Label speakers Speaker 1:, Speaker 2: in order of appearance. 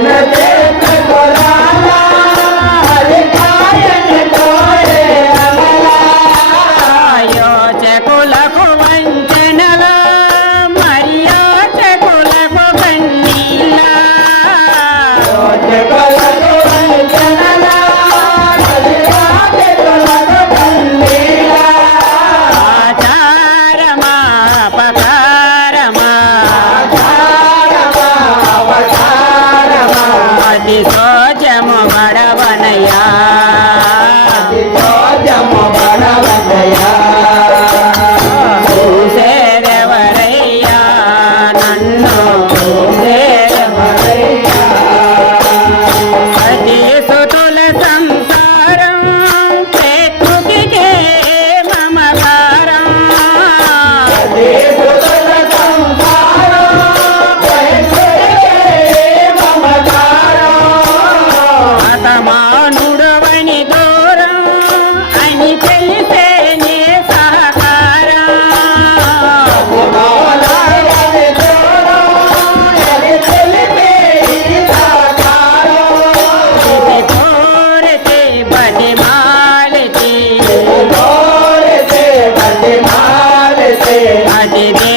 Speaker 1: எனதே
Speaker 2: কাটবে